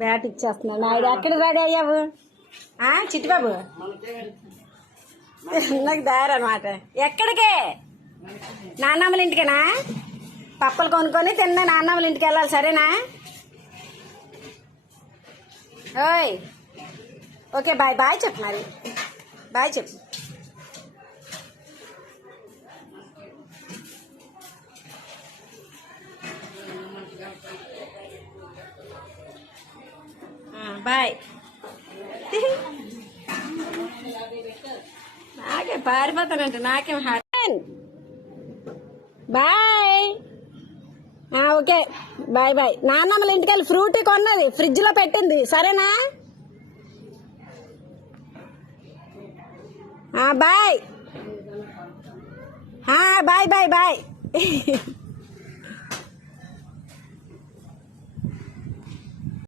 Bat ఇచ్చేస్తున్నాడు Naidu. ఎక్కడ ready అయ్యావు చిట్టిబాబు? నాకు దారి అనమాట. ఎక్కడికే? నాన్నమ్మల ఇంటికేనా? పప్పలు కొనుక్కొని తిన్నా నాన్నమ్మల ఇంటికి వెళ్ళాలి, సరేనా? ఓయ్ ఓకే బాయ్. బాయ్ చెప్పు మరి, బాయ్ చెప్పు. బాయ్. నాకే పారిపోతానంట, నాకేం బాయ్. Okay bye bye. నాన్నమ్మల ఇంటికి వెళ్ళి ఫ్రూటీ కొన్నది, ఫ్రిడ్జ్లో పెట్టింది, సరేనా? Bye bye bye bye.